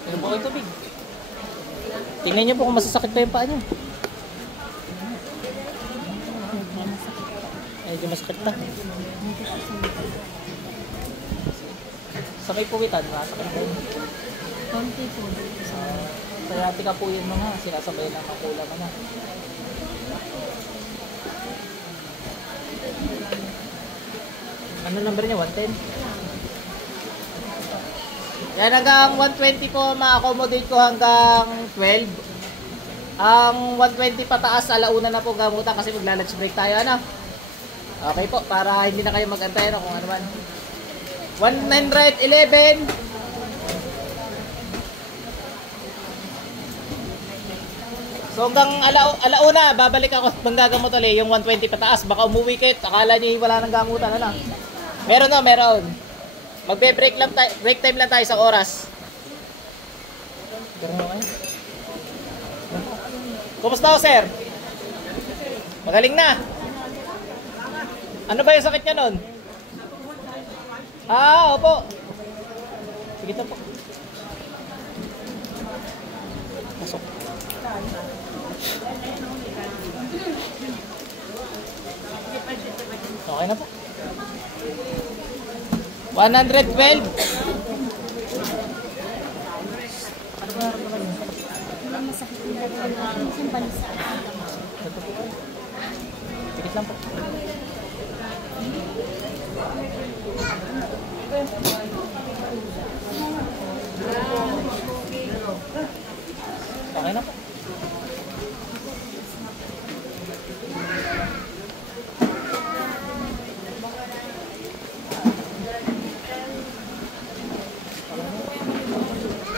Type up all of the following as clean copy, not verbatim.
Ano po kayo tubig? Tingnan niyo po kung masasakit pa yung paa niyo. Medyo masakit na. Sa may puwitan, masakit na yun. Konti po. Sayati ka po yun mga, sinasabay ng makula mo na. Ano number niya? 110? Yan hanggang 120 po, ma-accommodate ko hanggang 12. Ang 120 pataas, alauna na po gamutan kasi magla-lunch break tayo, ano? Okay po, para hindi na kayo mag-antay, ano, kung ano man. 111. So hanggang alauna, babalik ako manggagamot ulit yung 120 pataas. Baka umuwi kayo, akala nyo wala nang gamutan, ano? Meron na, meron. Magbe-break lang tayo, break time lang tayo sa oras. Kumusta ho, sir? Magaling na. Ano ba yung sakit niya nun? Ah, opo. Sige to po. Pasok. Okay na po. 112. Ano ba naman yun? Masakit na isang balisa. Ito po. Tikit lang po. Okay na po.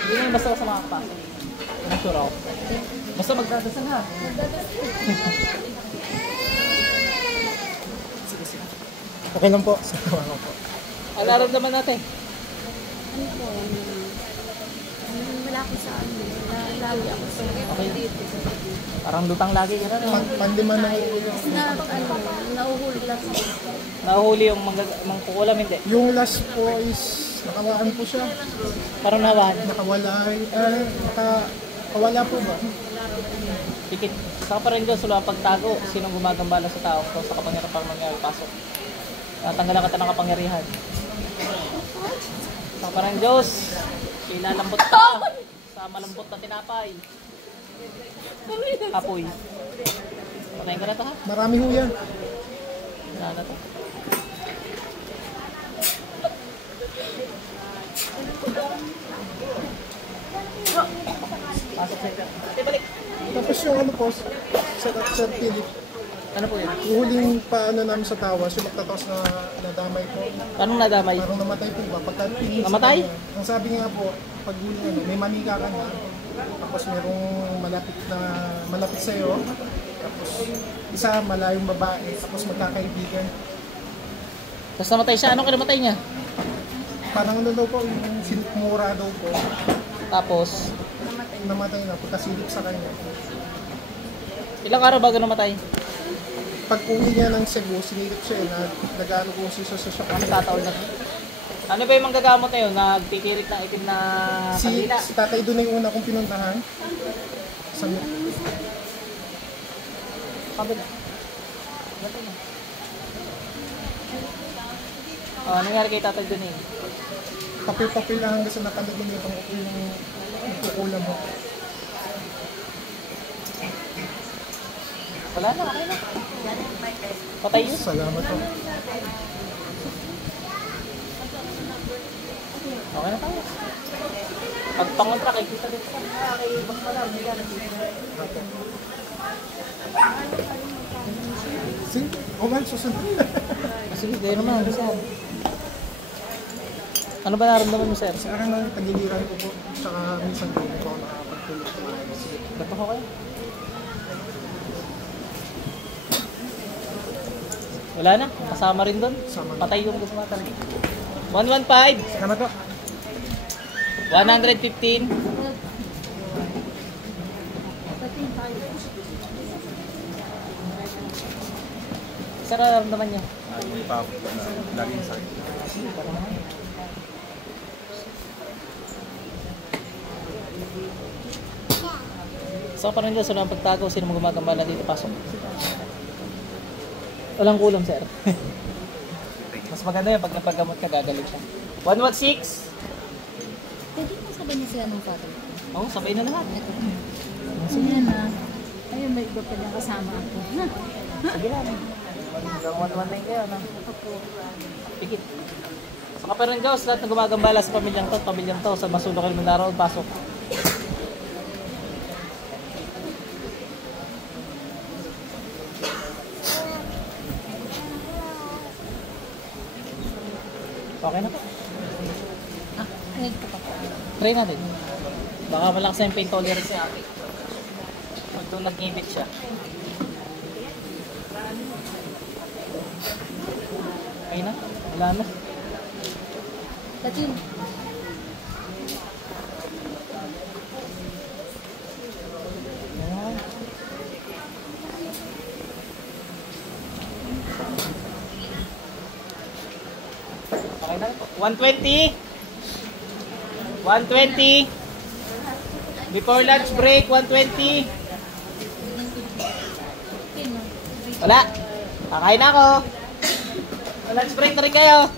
Hindi na yung basta sa mga pasok. Ang sure ako. Basta magdadasal ha. Sige, sige. Okay lang po. Salamat po. Ang naramdaman natin? Ano po? Wala ko sa ano. Lagi ako sa Okay. Parang lutang lagi ka na. Pandima na nauhuli lang sa Nahuhuli yung mangkukulam, hindi? yung last po is nakawaan po siya. Parang nawahan. Nakawala po ba? Pikit. Saka pa rin doon sa pagtago. Sinong gumagambala sa tao ko sa kapangyarihan para mangyari pasok. Natanggalan ka ng kapangyarihan. Saka pa rin Diyos. Ilalambot ka sa malambot na tinapay. Apoy. Patayin ka na ito ha? Marami ho yan. Wala na ito. Pasok sa ito. Balik. Tapos yung ano po, Sir Philip, Ano po yun? yung huling paano namin sa tawas, yung magtatawas na nadamay po. Anong nadamay? Parang namatay po ba? Pagka tingin sa Namatay? kanya, ang sabi nga po, pag huling ano, may manika ka na, tapos merong malapit sa'yo, tapos isa malayong babae, tapos magkakaibigan. Tapos namatay siya. Anong kinamatay niya? Parang ano daw po, yung sinipmura daw po, Tapos, namatay na, pagkasilip sa kanya. ilang araw bago namatay? Pag uwi niya ng Cebu, sinilip siya, nag-ano po siya sa shock. Ano tataon na? Ano ba yung manggagamot na yun? Nagtikirit ng itim na kandila? Si tatay doon na yung una kong pinuntahan. Sa Kabila. Oh, ano nangyari kay tatay doon eh? papel-papel lang hanggang sa nakalagay niya itong kukulam mo. Wala na, okay na. Patay yun. Salamat po. Okay na tayo. Pag pangontra, kay kita din ka. Kay Bang Malam, hindi ka Sige, okay, susunod. sige, gaya naman. Ano ba naramdaman mo, sir? Sa akin ng tagiliran ko po, tsaka minsan po ako nakakapagtulog sa mga Bato ko kayo? Wala na, kasama rin doon. Patay yung gusto natin. 115. Salamat po. 115. Sir, naman niya. May pa ako na laging sakit. So, parang nila, ang pagtago, sino mo gumagambala dito, pasok. Walang kulam, sir. Mas maganda yun, pag napaggamot ka, gagaling siya. 116. Pwede mo sabihin niya sila ng father. Oo, sabay na lahat. Sige na. Ayun, may iba pa dyan kasama ako. Sige lang. Hanggang 119 kayo, no? Opo. Pikit. So, kaperon Diyos, lahat na gumagambala sa pamilyang to, sa Masulok Ilmandaro, pasok. Okay na po. Ah, need ko pa po. Try natin. Baka malakas na yung pain tolerance si ate. Pag doon nag-inhibit siya. Okay na? Wala na. Latin. Ayan. Okay na po. 120. 120. Before lunch break, 120. Wala. Kakain na ako. Lunch break na rin kayo.